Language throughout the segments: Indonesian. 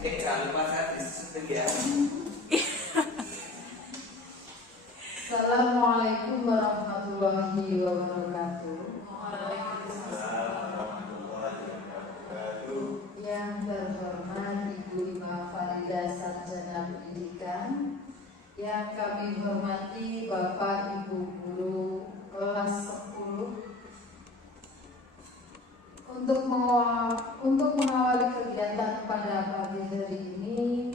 Jangan lupa saat disusun ya. Assalamualaikum warahmatullahi wabarakatuh. Yang terhormat Ibu Ima Farida Sarjana Pendidikan, yang kami hormati Bapak Ibu Guru kelas 10, untuk mengawali kegiatan pada pagi hari ini,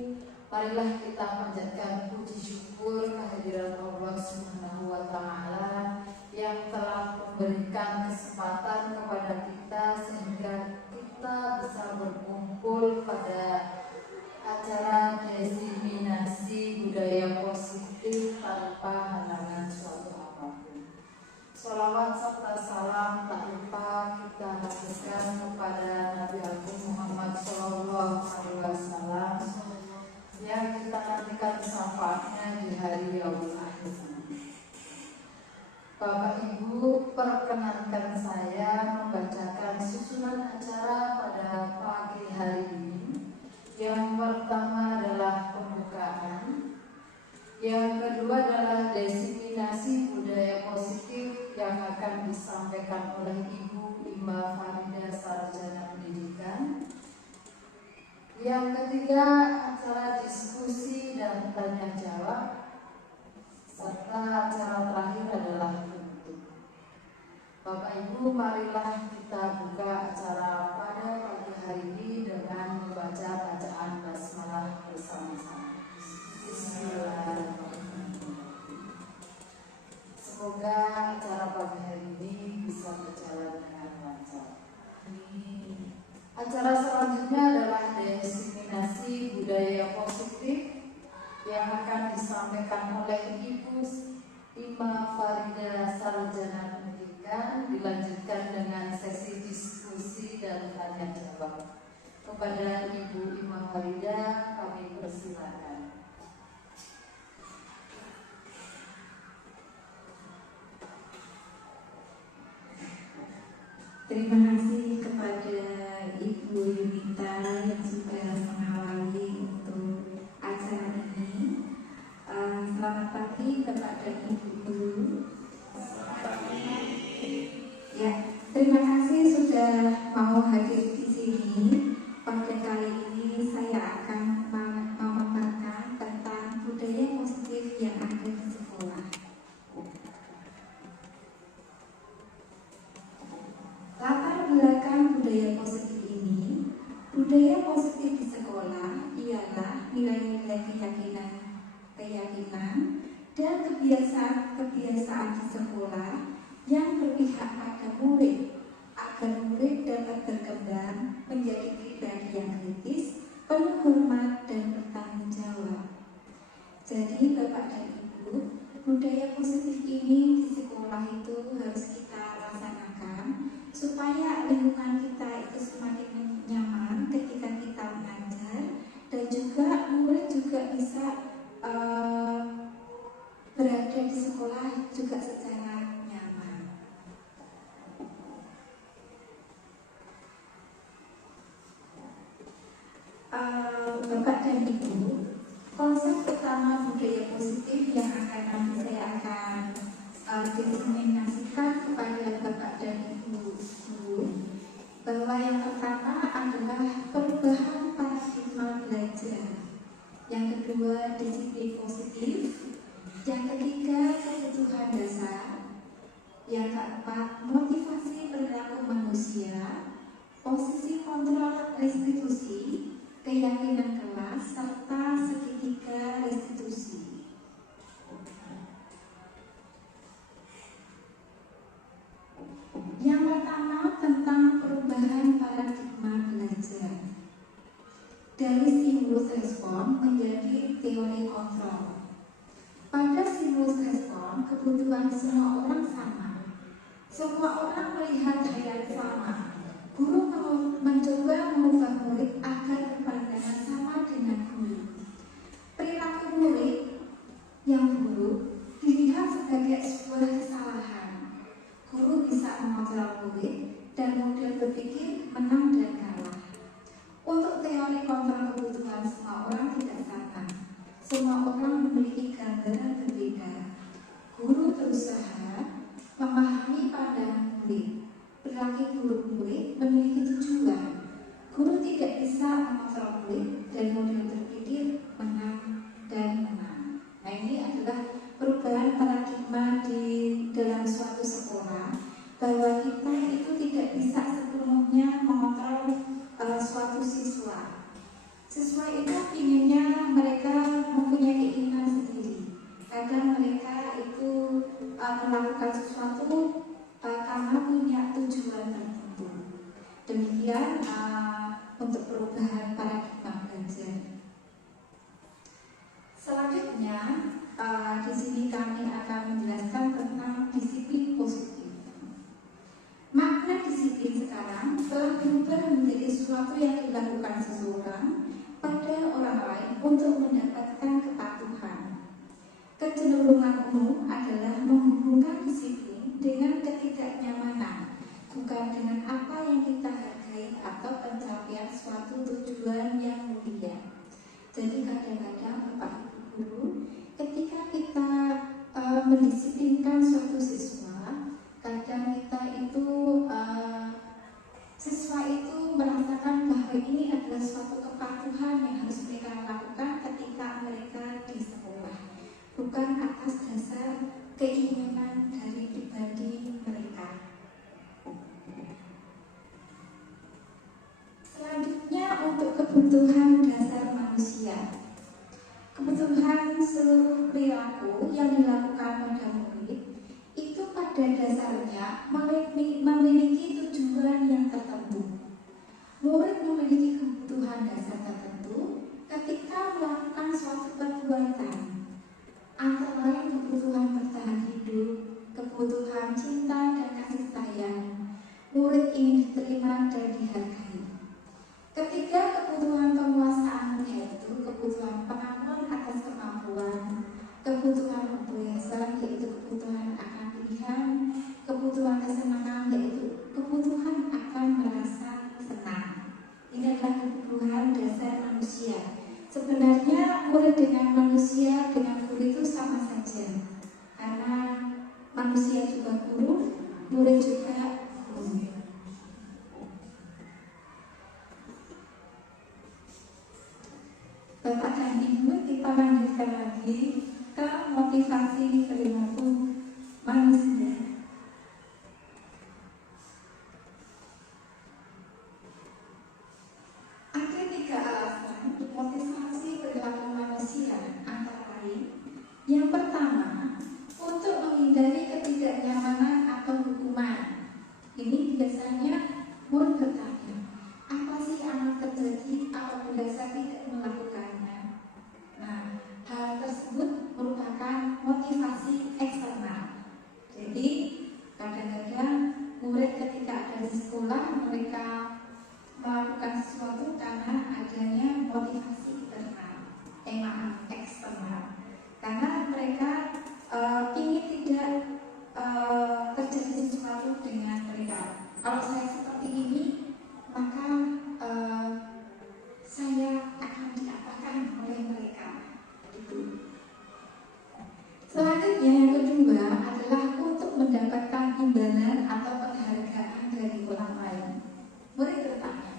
marilah kita panjatkan puji syukur kehadiran Allah Subhanahu wa Ta'ala yang telah memberikan kesempatan kepada kita sehingga kita bisa berkumpul pada acara diseminasi budaya positif tanpa halangan suatu apapun. Sholawat serta salam tak lupa kita haturkan kepada Nabi Agung Muhammad Sallallahu Alaihi Wasallam yang kita nantikan syafaatnya di hari yaumul akhir. Bapak Ibu, perkenankan saya membacakan susunan acara pada pagi hari ini. Yang pertama adalah pembukaan, yang kedua adalah diseminasi budaya positif yang akan disampaikan oleh Ibu Ima Farida Sarjana Pendidikan. Yang ketiga, acara diskusi dan tanya jawab, serta acara terakhir adalah penutup. Bapak Ibu, marilah kita buka acara pada pagi hari ini dengan membaca bacaan basmalah bersama-sama. Bismillahirrahmanirrahim. Semoga acara pagi hari ini bisa berjalan dengan lancar. Acara selanjutnya adalah diseminasi budaya positif yang akan disampaikan oleh Ibu Ima Farida Sarjana Pendidikan, dilanjutkan dengan sesi diskusi dan tanya jawab. Kepada Ibu Ima Farida kami persilakan. Terima kasih kepada Ibu Yunita yang sudah mengawali untuk acara ini. Selamat pagi kepada Ibu Guru. Ya, terima kasih sudah mau hadir di sini. Pada kali ini saya akan memaparkan tentang budaya positif yang ada di sekolah. Latar belakang budaya positif ini, budaya positif di sekolah ialah nilai-nilai keyakinan dan kebiasaan di sekolah yang berpihak pada murid agar murid dapat berkembang menjadi pribadi yang kritis, penuh hormat dan bertanggung jawab. Jadi Bapak dan Ibu, budaya positif ini di sekolah itu harus kita laksanakan supaya lingkungan kita itu semakin nyaman ketika kita mengajar, dan juga murid juga bisa berada di sekolah juga secara nyaman. Bapak dan Ibu, konsep utama budaya positif yang saya akan diseminasikan kepada Bapak dan Ibu guru, bahwa yang pertama adalah perubahan paradigma belajar, yang kedua disiplin positif, yang ketiga kebutuhan dasar, yang keempat motivasi perilaku manusia, posisi kontrol restitusi, keyakinan kelas, serta segitiga restitusi. Yang pertama tentang perubahan paradigma belajar dari stimulus respon menjadi teori kontrol. Pada stimulus respon, kebutuhan semua orang sama. Semua orang melihat hal yang sama. Guru mencoba mengubah murid agar berpandangan sama dengan guru. Perilaku murid yang buruk dilihat sebagai sebuah kesalahan. Guru bisa mengontrol murid dan model berpikir menang dan kalah. Untuk teori kontrol kebutuhan dan model berpikir menang dan menang. Nah, ini adalah perubahan paradigma di dalam suatu sekolah, bahwa kita itu tidak bisa sepenuhnya mengontrol suatu siswa. Siswa itu inginnya mereka mempunyai keinginan sendiri. Kadang mereka itu melakukan sesuatu karena punya tujuan tertentu. Demikian untuk perubahan paradigma belajar. Selanjutnya, di sini kami akan menjelaskan tentang disiplin positif. Makna disiplin sekarang telah berubah menjadi sesuatu yang dilakukan seseorang pada orang lain untuk mendapatkan kepatuhan. Kecenderungan umum adalah menghubungkan disiplin dengan ketidaknyamanan, bukan dengan apa yang kita hargai atau pencapaian suatu tujuan yang mulia. Jadi kadang-kadang Bapak Ibu Guru, ketika kita mendisiplinkan suatu siswa, kadang kita itu siswa itu merasakan bahwa ini adalah suatu kepatuhan yang harus mereka lakukan ketika mereka di sekolah, bukan atas dasar keinginan dari pribadi mereka. Selanjutnya, untuk kebutuhan dasar manusia. Kebutuhan seluruh perilaku yang dilakukan pada murid itu pada dasarnya memiliki tujuan yang tertentu. Murid memiliki kebutuhan dasar tertentu ketika melakukan suatu perbuatan, antara lain kebutuhan bertahan hidup, kebutuhan cinta dan kasih sayang. Murid ingin diterima dan dihargai. Ketiga, kebutuhan penguasaan, yaitu kebutuhan pengakuan atas kemampuan, kebutuhan kebiasaan, yaitu kebutuhan akan pilihan, kebutuhan kesenangan, yaitu kebutuhan akan merasa senang. Ini adalah kebutuhan dasar manusia. Sebenarnya murid dengan manusia dengan guru itu sama saja, karena manusia juga guru, murid juga guru. Bapak dan Ibu, kita lanjutkan lagi ke motivasi perilaku manusia. Ada 3 alasan motivasi perilaku manusia, antara lain: yang pertama, untuk menghindari ketidaknyamanan atau hukuman. Ini biasanya murid bertanya, apa sih yang terjadi apabila saya tidak melakukannya? Nah, hal tersebut merupakan motivasi eksternal. Jadi, kadang-kadang murid ketika ada di sekolah, mereka melakukan sesuatu karena adanya motivasi eksternal. Karena mereka ingin tidak terjadi sesuatu dengan mereka. Kalau saya seperti ini, maka saya akan diapakan oleh mereka. Gitu. Selanjutnya, yang kedua adalah untuk mendapatkan imbalan atau penghargaan dari orang lain. Murid bertanya,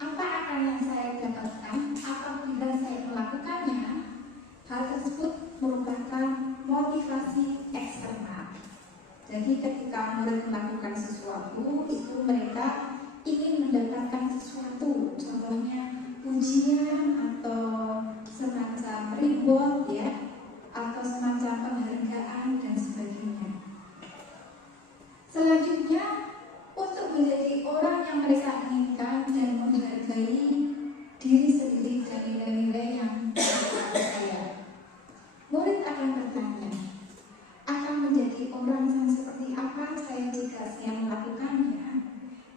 apa akan yang saya dapatkan apabila saya melakukannya? Hal tersebut merupakan motivasi eksternal. Jadi ketika murid melakukan sesuatu, itu mereka ingin mendapatkan sesuatu, contohnya ujian atau semacam reward, ya, atau semacam penghargaan dan sebagainya. Selanjutnya, untuk menjadi orang yang mereka inginkan dan menghargai diri sendiri dan nilai-nilai yang mereka percaya. Murid akan bertanya, akan menjadi orang yang seperti apa saya jika saya melakukannya?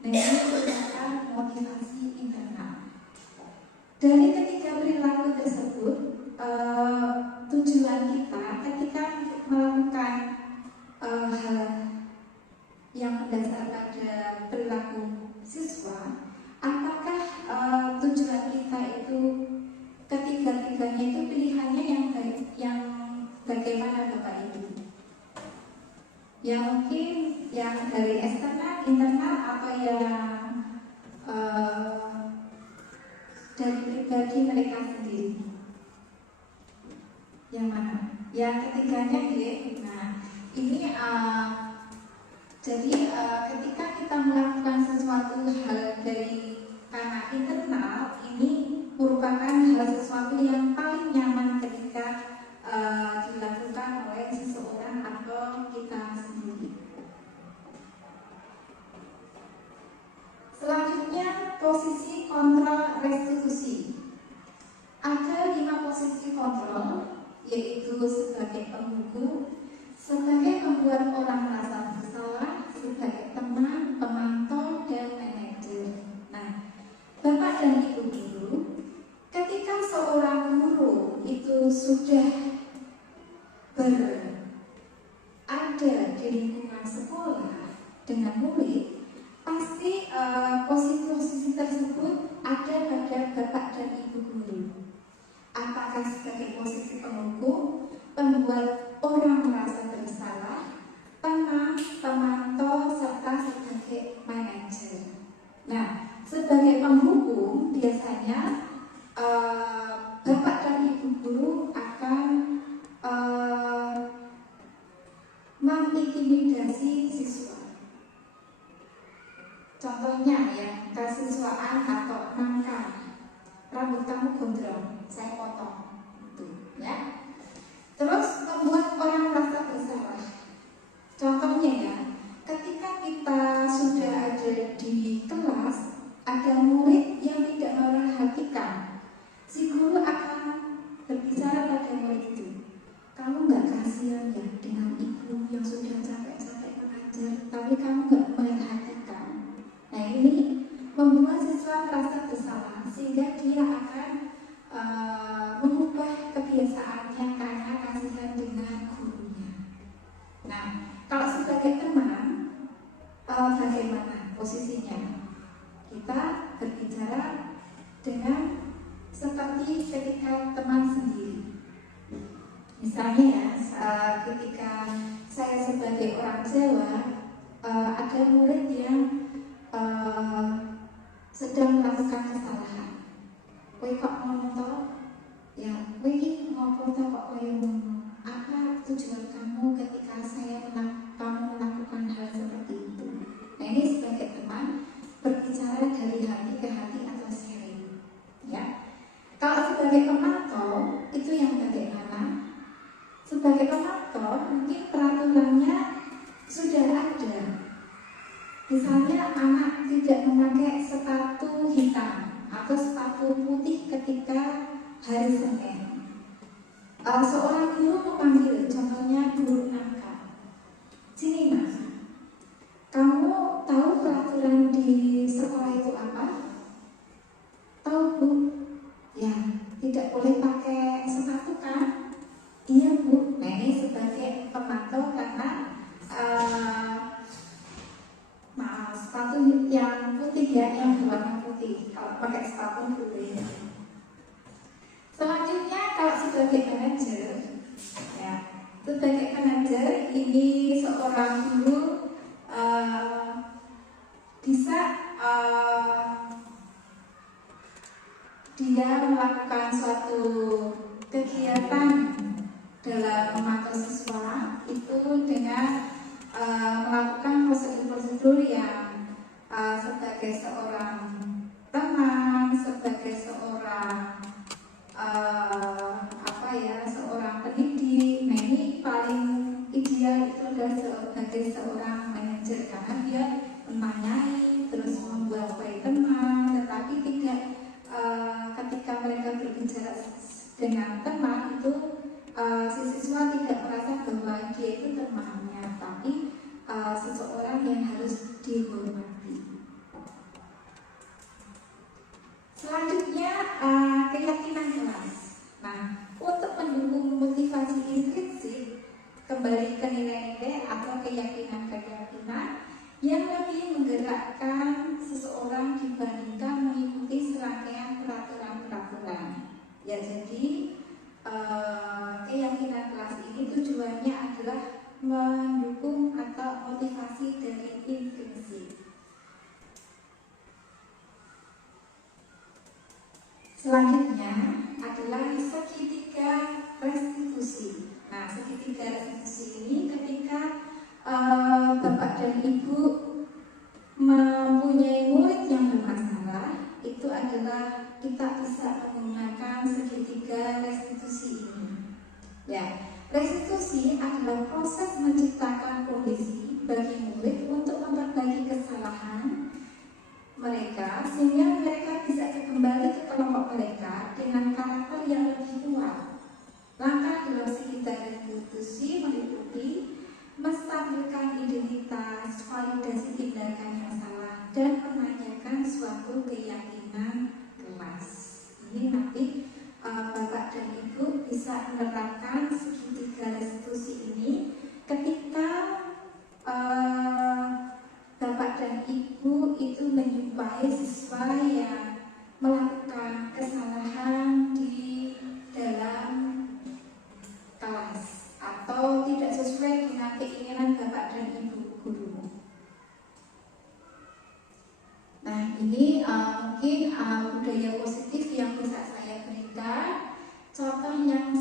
Nah, ini merupakan motivasi internal. Dari ketiga perilaku tersebut, tujuan kita ketika melakukan hal yang mendasar pada perilaku siswa, apakah tujuan kita itu ketiga-tiganya itu pilihannya yang bagaimana, Bapak Ibu? Yang mungkin yang dari eksternal, internal, atau yang dari pribadi mereka sendiri. Yang mana? Yang ketiganya ya. Nah, ini jadi ketika kita melakukan sesuatu hal dari karena internal, ini merupakan hal sesuatu yang paling nyaman ketika dilakukan oleh seseorang atau kita sendiri. Selanjutnya, posisi kontrol restitusi. Ada 5 posisi kontrol, yaitu sebagai penghukum, sebagai pembuat orang merasa bersalah, sebagai teman, pemantau, dan manajer. Nah, Bapak dan Ibu guru, ketika seorang guru itu sudah berada di lingkungan sekolah dengan murid, pasti posisi-posisi tersebut ada pada Bapak dan Ibu guru. Apakah sebagai posisi penghukum, pembuat orang merasa bersalah, teman, pemantau, serta sebagai manajer. Nah, sebagai penghukum biasanya Bapak dan Ibu guru akan mengintimidasi siswa. Contohnya ya, kesiswaan atau nangka, rambut kamu gondrong, saya potong, itu ya. Terus membuat orang merasa bersalah. Contohnya ya, ketika kita sudah ada di kelas, ada murid yang tidak memperhatikan, si guru akan berbicara pada murid itu, kamu nggak kasihan ya dengan ibu yang sudah capek-capek mengajar, tapi kamu nggak memperhatikan. Nah, ini membuat siswa merasa bersalah sehingga dia akan mengubah kebiasaannya karena kasihan dengan gurunya. Nah, kalau sebagai teman, bagaimana posisinya? Kita berbicara dengan seperti ketika teman sendiri. Misalnya ya, ketika saya sebagai orang Jawa, ada murid yang sedang melakukan kesalahan. Kowe kok ngomong toh? Ya, kowe iki ngopo toh kok kowe ngomong? Apa tujuan kamu ketika kamu melakukan hal seperti itu? Nah, ini sebagai teman berbicara dari hati ke hati atau sharing. Ya. Kalau sebagai pemantau itu yang bagaimana? Sebagai pemantau mungkin peraturannya sudah ada. Misalnya anak tidak memakai sepatu hitam atau sepatu putih ketika hari Senin. Seorang guru memanggil, contohnya guru angka. Sini mas, kamu tahu peraturan di sekolah itu apa? Tahu bu? Ya, tidak boleh pakai sepatu kan? Iya bu. Nah, ini sebagai pemantau karena sepatu yang putih ya, yang berwarna putih. Kalau pakai sepatu boleh. Selanjutnya kalau sebagai manajer, ya, sebagai manajer ini seorang guru bisa dia melakukan suatu kegiatan dalam memantau siswa itu dengan melakukan prosedur-prosedur yang sebagai seorang teman, sebagai seorang seorang pendidik. Nah, ini paling ideal itu adalah sebagai seorang manajer karena dia menanyai, terus membuat baik teman, tetapi tidak ketika mereka berbicara dengan teman itu si siswa tidak merasa bahwa dia itu temannya, tapi seseorang yang harus dihormati. Selanjutnya keyakinan kelas. Nah, untuk mendukung motivasi intrinsik, kembali ke nilai-nilai atau keyakinan-keyakinan yang lebih menggerakkan seseorang dibandingkan mengikuti serangkaian peraturan-peraturan. Ya, jadi adalah segitiga restitusi. Nah, segitiga restitusi ini ketika Bapak dan Ibu mempunyai murid yang bermasalah, itu adalah kita bisa menggunakan segitiga restitusi ini. Ya, restitusi adalah proses menciptakan kondisi bagi murid untuk memperbaiki kesalahan mereka sehingga mereka bisa kembali ke kelompok mereka dengan karakter yang lebih kuat. Langkah dalam segitiga restitusi meliputi menstabilkan identitas, validasi tindakan yang salah, dan menanyakan suatu keyakinan kelas. Ini nanti Bapak dan Ibu bisa menerapkan segitiga restitusi ini ketika Bapak dan Ibu itu menjumpai siswa yang melakukan kesalahan di dalam kelas atau tidak sesuai dengan keinginan Bapak dan Ibu guru. Nah, ini mungkin budaya positif yang bisa saya berikan. Contoh yang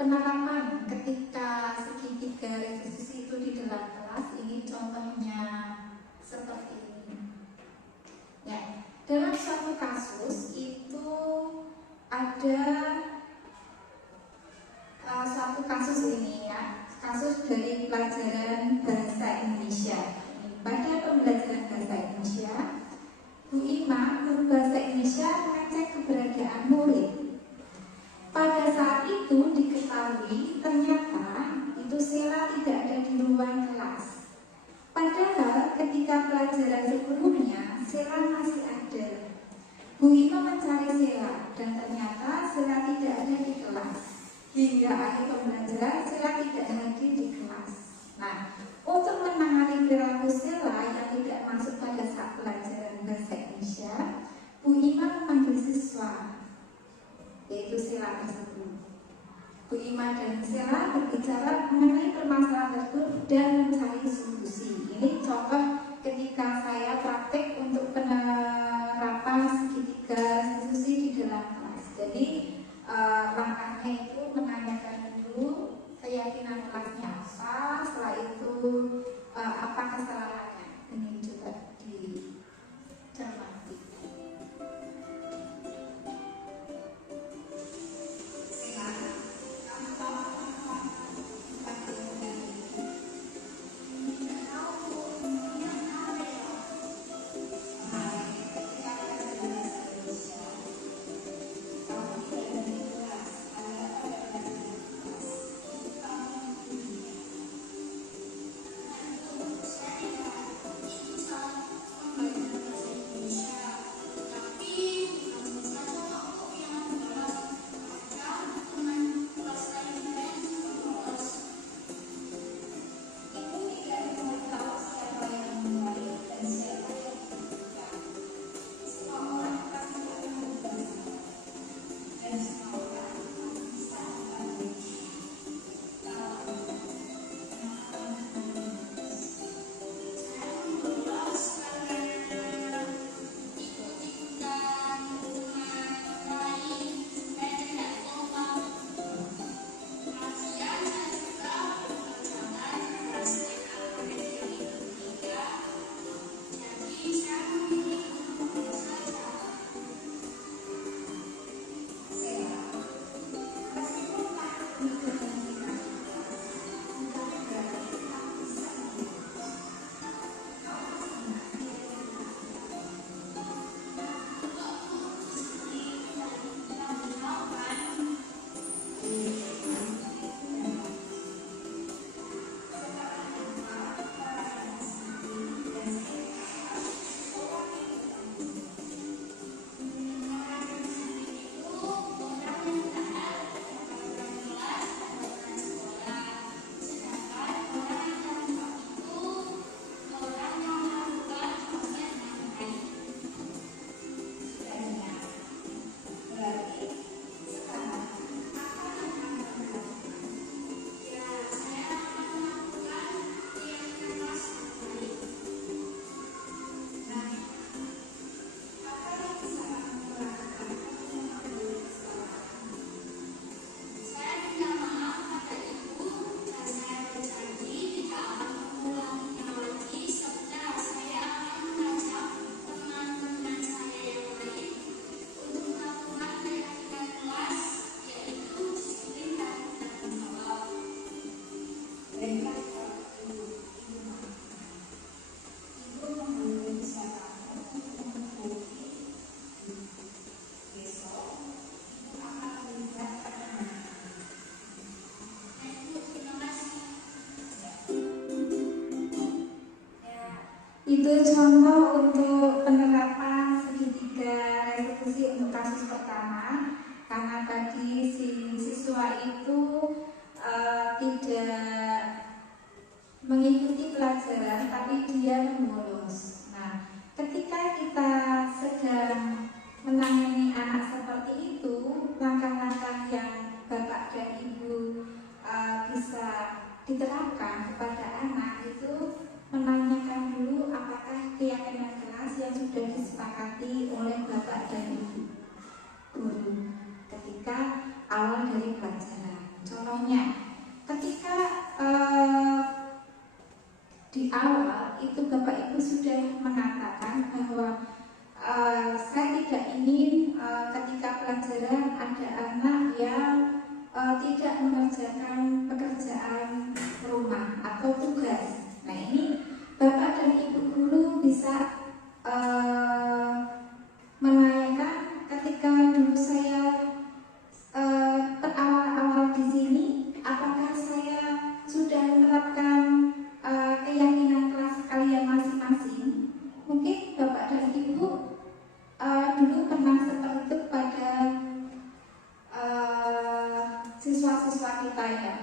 penerapan ketika segitiga restitusi itu di dalam kelas, ini contohnya seperti ini. Ya, dalam suatu kasus itu ada suatu kasus ini ya, kasus dari pelajaran bahasa Indonesia. Pada pembelajaran bahasa Indonesia, Bu Ima, guru bahasa Indonesia, mengecek keberadaan murid. Pada saat itu diketahui ternyata itu Sheila tidak ada di ruang kelas. Padahal ketika pelajaran sebelumnya Sheila masih ada. Bu Ima mencari Sheila dan ternyata Sheila tidak ada di kelas. Hingga akhir pembelajaran Sheila tidak hadir di kelas. Nah, untuk menangani perilaku Sheila yang tidak masuk pada saat pelajaran bahasa Indonesia, Bu Ima memanggil siswa, yaitu Sheila tersebut. Bu Ima dan Sheila berbicara mengenai permasalahan tersebut dan mencari solusi. Ini contoh ketika saya praktek untuk penerapan segitiga restitusi di dalam kelas. Jadi langkahnya itu menanyakan dulu keyakinan kelasnya apa, setelah itu apa kesalahannya. Ini juga dicermati. Itu contoh untuk penerapan segitiga restitusi untuk kasus pertama, karena tadi si siswa itu tidak mengikuti pelajaran tapi dia bolos. Nah, ketika kita sedang menangani anak seperti itu, langkah-langkah yang Bapak dan Ibu bisa diterapkan kepada anak itu menanyakan dulu apakah keyakinan kelas yang sudah disepakati oleh Bapak dan Ibu guru ketika awal dari pelajaran. Contohnya, ketika di awal itu Bapak Ibu sudah mengatakan bahwa saya tidak ingin ketika pelajaran ada anak yang tidak mengerjakan pekerjaan rumah atau tugas. Nah, ini Bapak dan Ibu guru bisa menanyakan ketika dulu saya awal-awal di sini, apakah saya sudah menerapkan keyakinan kelas kalian masing-masing. Mungkin Bapak dan Ibu dulu pernah seperti itu pada siswa-siswa kita ya.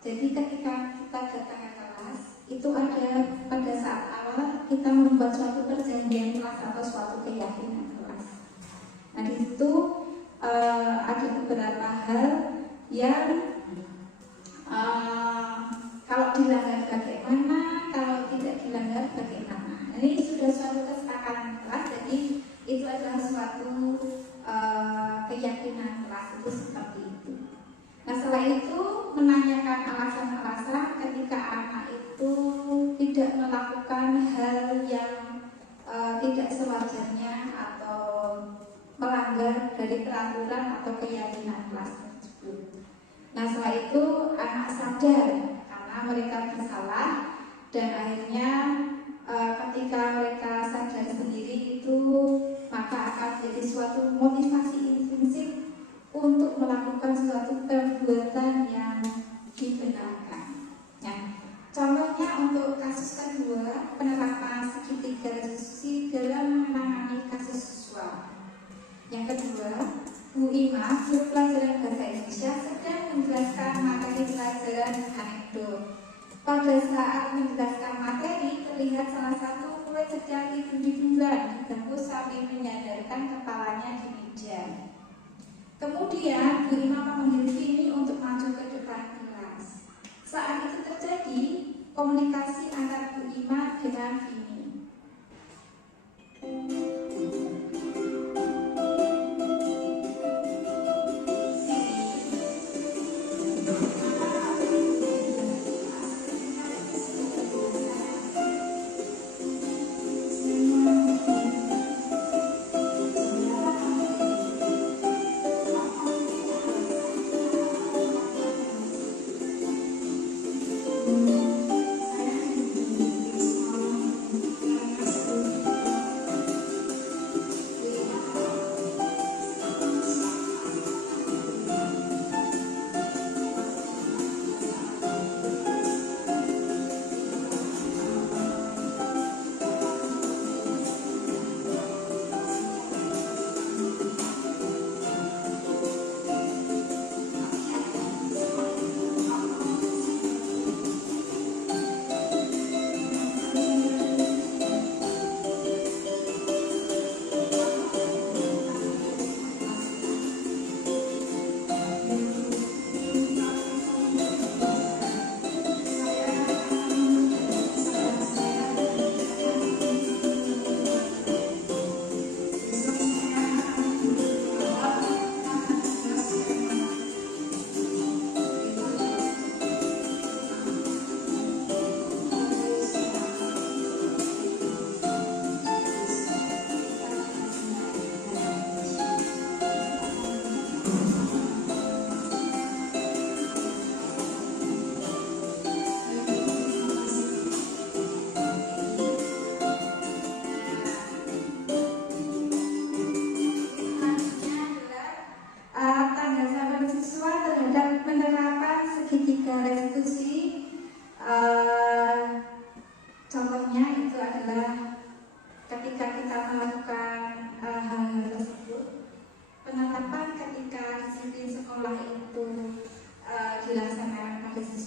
Jadi ketika kita datang ke kelas, itu ada pada saat awal kita membuat suatu perjanjian kelas atau suatu keyakinan kelas. Nah, di situ ada beberapa hal yang kalau dilanggar bagaimana, kalau tidak dilanggar bagaimana. Ini sudah suatu kesepakatan kelas, jadi itu adalah suatu keyakinan kelas itu seperti itu. Nah, setelah itu menanyakan alasan-alasan ketika anak itu tidak melakukan hal yang tidak sewajarnya atau melanggar dari peraturan atau keyakinan kelas tersebut. Nah, setelah itu anak sadar karena mereka bersalah, dan akhirnya ketika mereka sadar sendiri itu, maka akan jadi suatu motivasi intrinsik untuk melakukan suatu perbuatan yang dibenarkan. Nah, contohnya untuk kasus kedua, penerapan segitiga restitusi dalam menangani kasus siswa. Yang kedua, Bu Ima, guru pelajaran bahasa Indonesia, sedang menjelaskan materi pelajaran anekdot. Pada saat menjelaskan materi, terlihat salah satu murid sedang tidur-tiduran di bangku sambil menyandarkan kepalanya di meja. Kemudian Bu Ima memanggil Vini untuk maju ke depan kelas. Saat itu terjadi komunikasi antara Bu Ima dengan Vini.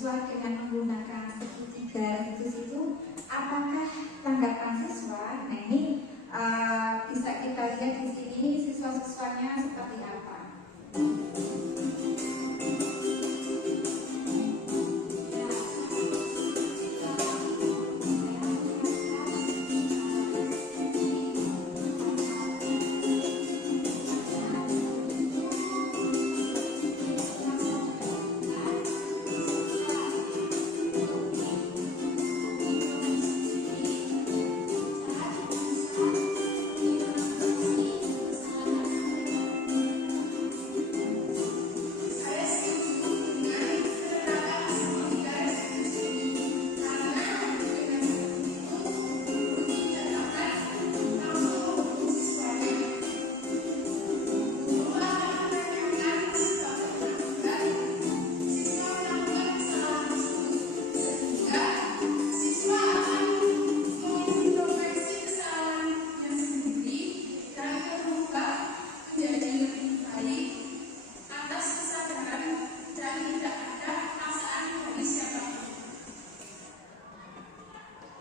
siswa dengan menggunakan segitiga restitusi itu, apakah tanggapan siswa? Nah ini bisa kita lihat di sini siswa-siswanya seperti apa.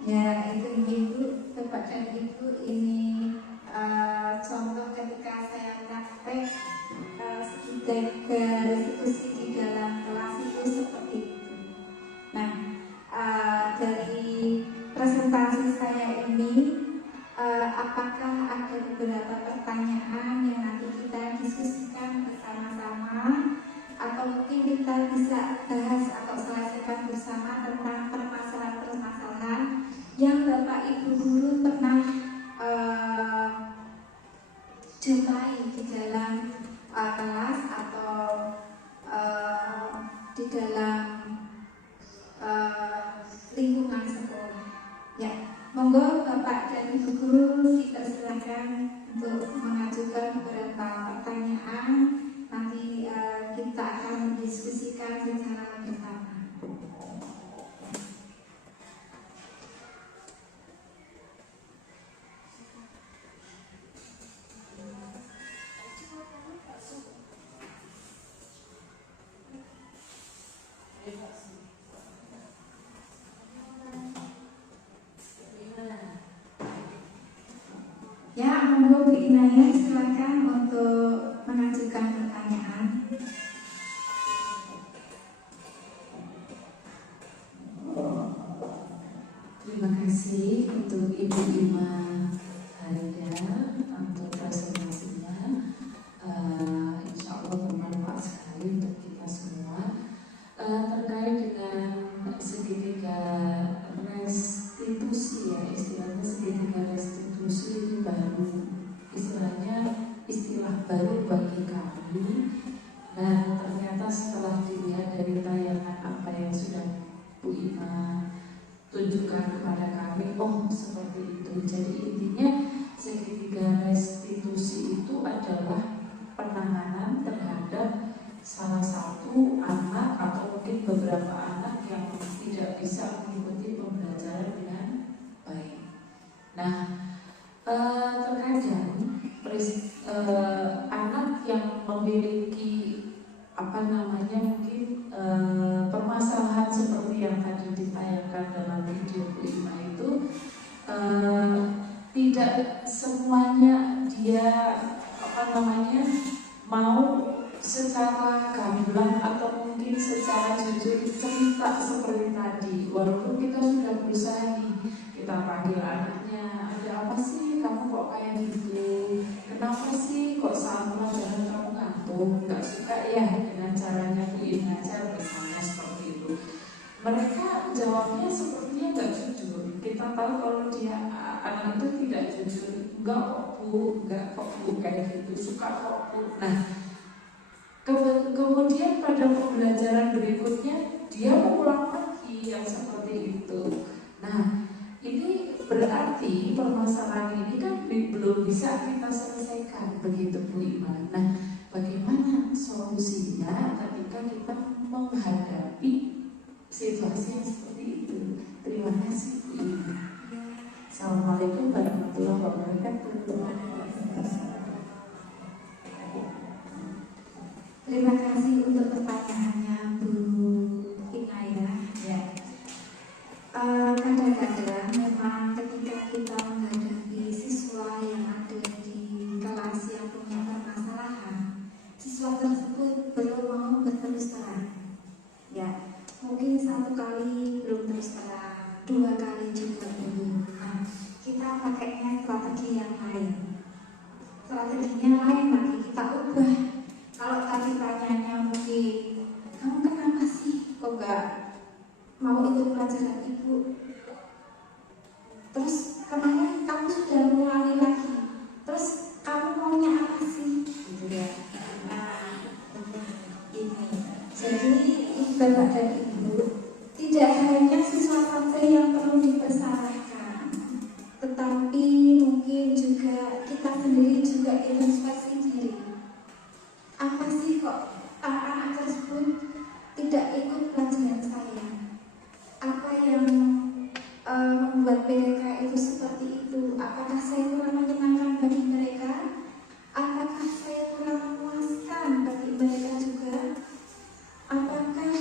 Ya itu ibu, Bapak dan Ibu, ini contoh ketika saya praktek segitiga restitusi di dalam kelas itu seperti itu. Nah dari presentasi saya ini apakah ada beberapa pertanyaan yang nanti kita diskusikan bersama-sama, atau mungkin kita bisa bahas atau selesaikan bersama tentang permasalahan-permasalahan yang Bapak Ibu guru pernah jumpai di dalam kelas atau di dalam lingkungan sekolah. Ya, monggo Bapak dan Ibu guru dipersilakan untuk mengajukan beberapa pertanyaan. Nanti kita akan mendiskusikan secara bersama. Ya, monggo Bu Inaya, silakan untuk mengajukan pertanyaan. Terima kasih untuk Ibu Ima Harida untuk presentasinya. Insya Allah bermanfaat sekali untuk kita semua. Terkait dengan segitiga restitusi, ya istilahnya segitiga restitusi ini baru, istilahnya istilah baru bagi kami. Dan ternyata setelah dilihat dari tayangan apa yang sudah Bu Ima tunjukkan kepada kami, oh seperti itu. Jadi intinya segitiga restitusi itu adalah penanganan terhadap salah satu anak atau mungkin beberapa anak yang tidak bisa mengikuti pembelajaran dengan baik. Nah, terkadang anak yang memiliki mungkin permasalahan seperti yang tadi ditayangkan dalam video Bu Ima itu tidak semuanya dia mau secara gamblang atau mungkin secara jujur cerita seperti tadi. Walaupun kita sudah berusaha nih, kita panggil anaknya, ada apa sih kamu kok kayak gitu, kenapa sih kok saat pelajaran kamu ngantuk, nggak suka ya dengan caranya Bu Ima ngajar misalnya seperti itu. Mereka jawabnya sepertinya nggak jujur. Kita tahu kalau dia anak itu tidak jujur, enggak kok bu kayak gitu, suka kok Bu. Nah, kemudian pada pembelajaran berikutnya dia mengulang lagi yang seperti itu. Nah, ini berarti permasalahan ini kan belum bisa kita selesaikan, begitu Bu Ima. Nah, bagaimana solusinya ketika kita menghadapi situasi yang seperti itu? Terima kasih Bu Ima. Assalamualaikum warahmatullahi wabarakatuh. Terima kasih untuk pertanyaannya Bu Inaya. siswa tersebut belum mau berterus terang. Ya, mungkin 1 kali belum terus terang, 2 kali juga belum. Nah, kita pakainya strategi yang lain. Strateginya lain lagi, kita ubah. Kalau tadi tanyanya mungkin, kamu kenapa sih kok gak mau ikut pelajaran ibu? Terus kemarin kamu sudah mengulangi lagi. Terus kamu maunya apa sih? Gitu ya. Nah, ini. Jadi Bapak dan Ibu, tidak hanya siswa saja yang perlu dipersalahkan, tetapi mungkin juga kita sendiri juga introspeksi diri. Apa sih kok anak tersebut tidak ikut pelajaran saya? Apa yang membuat mereka itu seperti itu? Apakah saya kurang menyenangkan bagi mereka? Apakah saya kurang memuaskan bagi mereka juga? Apakah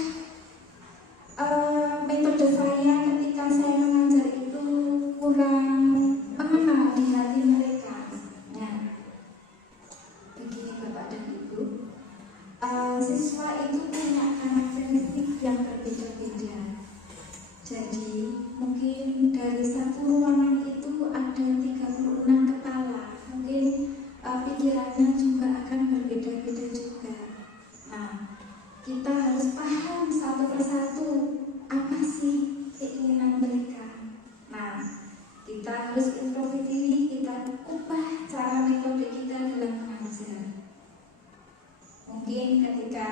metode saya ketika saya mengajar itu kurang mengena di hati mereka? Nah, begini Bapak dan Ibu, siswa itu punya karakteristik yang berbeda-beda. Jadi mungkin dari satu ruangan itu ada 36 kepala, mungkin pikirannya juga akan berbeda-beda juga. Nah, kita harus paham satu persatu apa sih keinginan mereka. Nah, kita harus introspeksi diri, kita ubah cara metode kita dalam mengajar. Mungkin ketika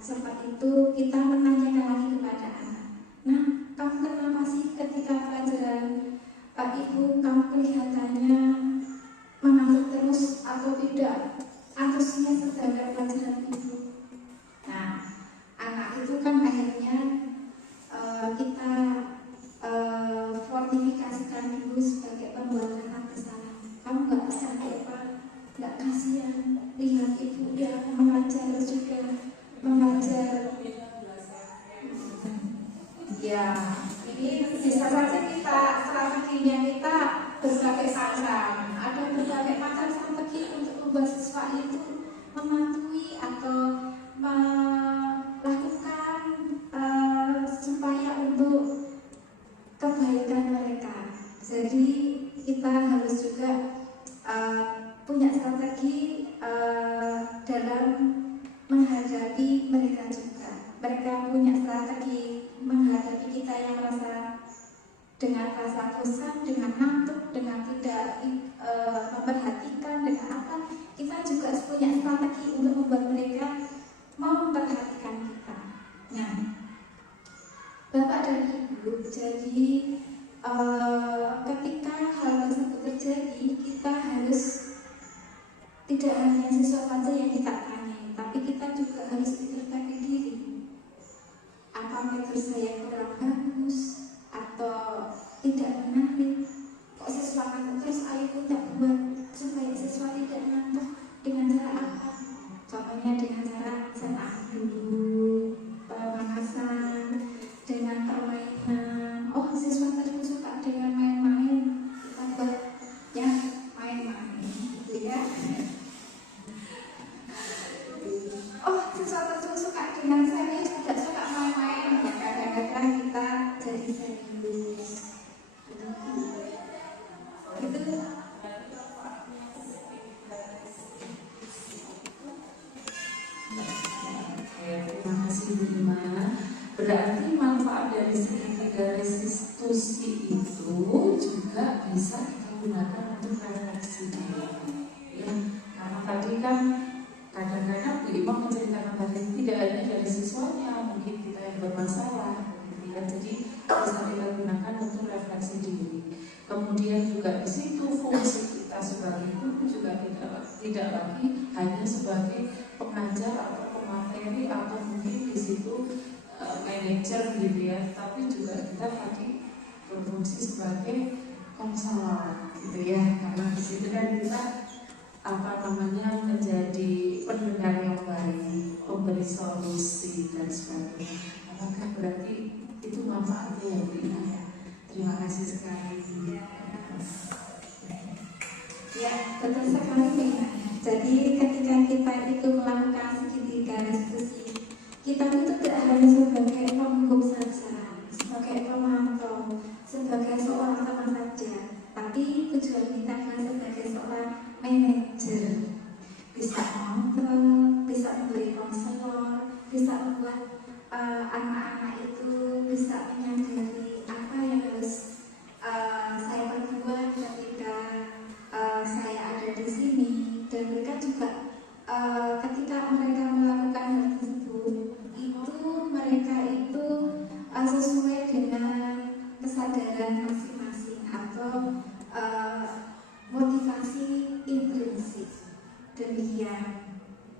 seperti itu kita menanyakan lagi kepada anak, nah, kamu kenapa sih ketika pelajaran Pak Ibu kamu kelihatannya mengantuk terus atau tidak antusias terhadap pelajaran Ibu? Nah, anak itu kan akhirnya kita fortifikasikan dulu sebagai pembuat anak kesalahan. Kamu nggak bisa apa, nggak kasihan lihat ibu dia mengajar juga mengajar. Ya, ini bisa saja kita strateginya kita berbagai macam. Ada berbagai macam strategi untuk membuat siswa itu mematuhi atau melakukan supaya untuk kebaikan mereka. Jadi kita harus juga punya strategi dalam menghadapi mereka juga. Mereka punya strategi menghadapi kita yang merasa dengan rasa bosan, dengan ngantuk, dengan tidak memperhatikan, dengan apa. Kita juga punya strategi untuk membuat mereka mau memperhatikan kita. Nah, Bapak dan Ibu, jadi ketika hal tersebut terjadi, kita harus tidak hanya siswa saja yang kita tanya, tapi kita juga harus introspeksi diri. Apa metode saya kurang bagus atau tidak menarik? Kok siswa ngantuk terus? Ayo kita buat supaya siswa tidak ngantuk dengan cara apa? Contohnya dengan cara senang dulu, pemanasan, dengan permainan. Oh, siswa tersebut suka dengan main-main, kita buat ya main-main, gitu ya. Oh, siswa tersebut suka dengan serius, tidak suka main-main, ya kadang-kadang kita jadi serius. Itu terima kasih Bu Ima. Berarti manfaat dari segitiga restitusi itu juga bisa kita gunakan untuk refleksi diri. Ya, karena tadi kan kadang-kadang Bu Ima menceritakan tadi tidak hanya dari siswanya, mungkin kita yang bermasalah. Ya, jadi bisa kita gunakan untuk refleksi diri. Kemudian juga di situ fungsi kita sebagai guru juga tidak lagi hanya sebagai pengajar atau pemateri atau mungkin di situ manajer gitu ya, tapi juga kita tadi berfungsi sebagai konselor gitu ya, karena di situ kan kita menjadi pendengar yang baik, pemberi solusi dan sebagainya. Apakah berarti itu manfaatnya ya Bu Ina ya? Terima kasih sekali. ya betul sekali. Jadi ketika kita itu melakukan anak-anak itu bisa menyadari apa yang harus saya perbuat ketika saya ada di sini, dan mereka juga ketika mereka melakukan hal tersebut itu mereka itu sesuai dengan kesadaran masing-masing atau motivasi intrinsik. Demikian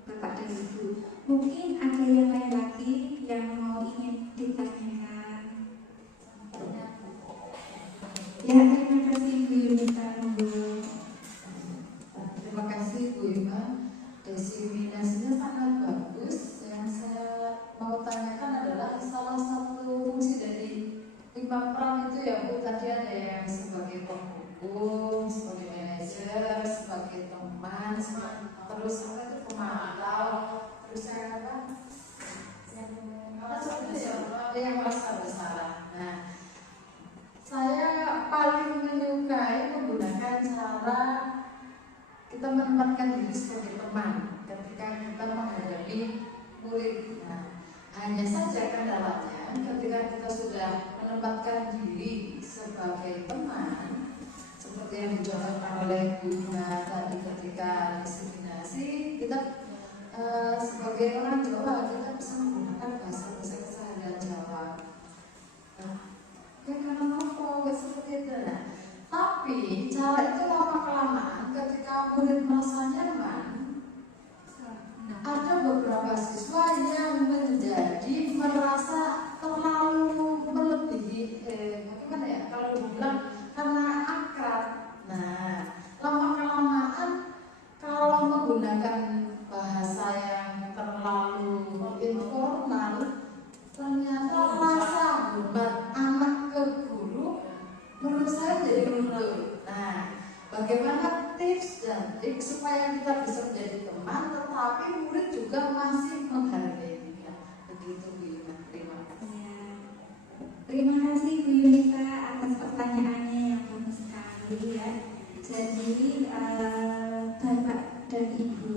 Bapak dan Ibu. Mungkin ada yang lain lagi yang mau ingin ditanyakan. Ya, terima kasih Bu Yunita. Terima kasih Bu Ima. Diseminasinya sangat bagus. Yang saya mau tanyakan adalah salah satu fungsi dari 5 peran itu ya Bu. Tadi ada yang sebagai penghukum, sebagai manajer, sebagai teman, terus apa itu pemantau, terus yang apa? Yang merasa bersalah. Nah, saya paling menyukai menggunakan cara kita menempatkan diri sebagai teman ketika kita menghadapi murid. Nah, hanya saja kendalanya ketika kita sudah menempatkan diri sebagai teman, seperti yang dicontohkan oleh Bu Ina tadi ketika diseminasi, kita sebagai orang Jawa kita bisa menggunakan bahasa keseharian Jawa. Karena nopo seperti itu. Nah, tapi cara itu lama kelamaan ketika murid merasa nyaman, ada beberapa siswa yang menjadi merasa terlalu melebihi bagaimana ya kalau dibilang karena akrab. Nah, lama kelamaan kalau menggunakan bahasa yang terlalu informal, ternyata rasa hormat anak ke guru menurut saya jadi luntur. Nah, bagaimana tips dan trik supaya kita bisa menjadi teman tetapi murid juga masih menghargai dia? Begitu Bu Yuna. Terima kasih. Ya. Terima kasih Bu Yunita atas pertanyaannya yang bagus sekali ya. Jadi Bapak dan Ibu,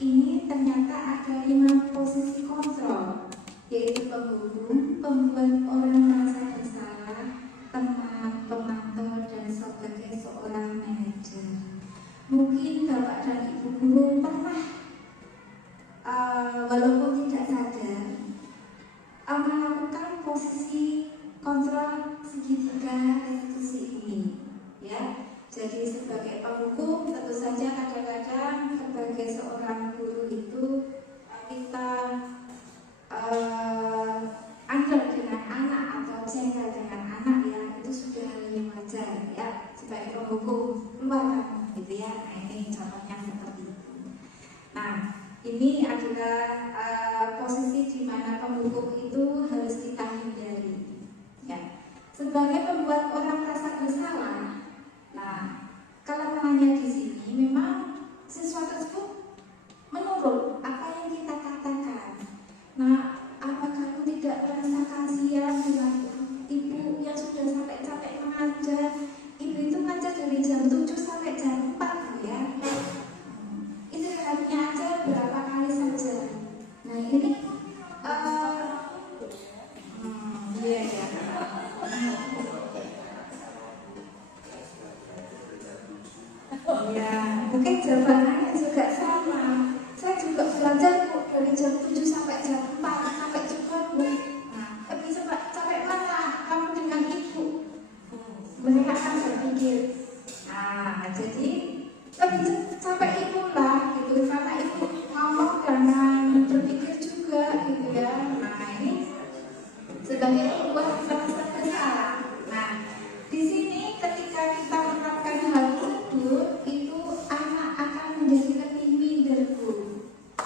ini ternyata ada 5 posisi kontrol, yaitu penghukum, pembuat orang merasa bersalah, teman, pemantau, dan sebagai seorang manajer. Mungkin Bapak dan Ibu guru pernah walaupun tidak sadar melakukan posisi kontrol segitiga restitusi ini, ya. Jadi sebagai penghukum tentu saja kadang-kadang sebagai seorang guru itu kita andal dengan anak atau jengkel dengan anak, ya itu sudah hal yang wajar ya. Sebagai penghukum keluar kamu gitu ya. Nah, ini contohnya seperti itu. Nah, ini adalah posisi di mana penghukum itu harus kita hindari ya. Sebagai pembuat orang merasa bersalah, nah kelemahannya di sini memang siswa tersebut menurut apa yang kita katakan. Nah, apa kamu tidak merasa kasihan dengan ibu yang sudah sampai capek mengajar? Ibu itu mengajar dari jam 7 sampai jam 4 ya. Itu hanya aja berapa kali saja. Nah, ini iya ya. Ya, mungkin jawabannya juga sama. Saya juga belajar kok dari jam 7 sampai jam 4 sampai juga Bu. Nah, tapi sampai mana kamu dengan ibu? Mereka akan berpikir. Nah, jadi lebih sampai ibu lah gitu, karena ibu ngomong dengan berpikir juga gitu ya. Nah, ini sebagai pembuat merasa bersalah. Nah, di sini ketika kita menerapkan hal tersebut, itu anak akan menjadi lebih minder Bu.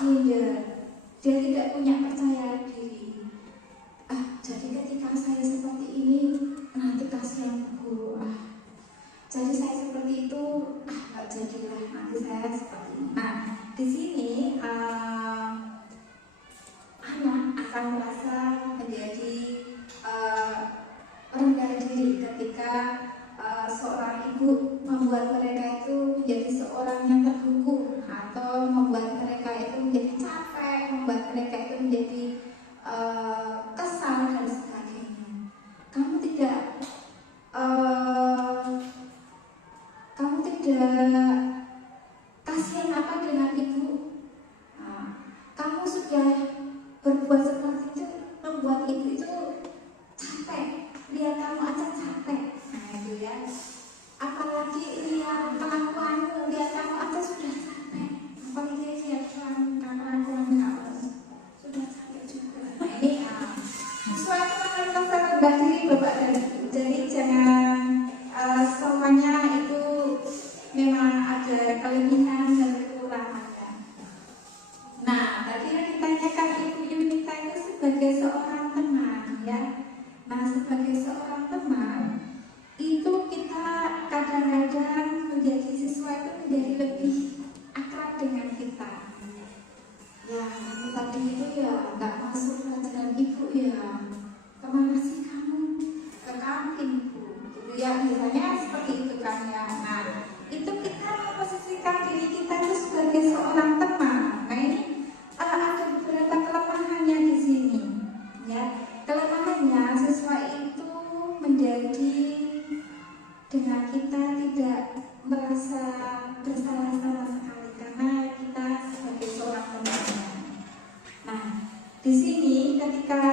Minder. Dia tidak punya percaya diri. Jadi ketika saya seperti ini, nanti kasihan guru. Jadi saya seperti itu, nggak jadilah nanti saya seperti ini. Nah, di sini anak akan merasa menjadi rendah diri ketika seorang ibu membuat mereka itu menjadi seorang yang terhukum, atau membuat mereka itu menjadi capek, membuat mereka itu menjadi rendah diri Bapak dan Ibu. Jadi jangan semuanya itu memang ada kelebihan dan kekurangannya. Nah, tadi yang ditanyakan Ibu Yunita itu sebagai seorang teman, ya. Nah, sebagai seorang teman itu kita kadang-kadang menjadi siswa itu menjadi lebih akrab dengan kita. Ya, tadi itu ya nggak masuk pelajaran Ibu ya. Kemana sih kamu? Ke kantin Bu. Gitu ya, misalnya seperti itu kan ya. Nah, itu kita memposisikan diri kita itu sebagai seorang teman. Nah ini ada beberapa kelemahannya di sini. Ya, kelemahannya siswa itu menjadi dengan kita tidak merasa bersalah sama sekali karena kita sebagai seorang temannya. Nah, di sini ketika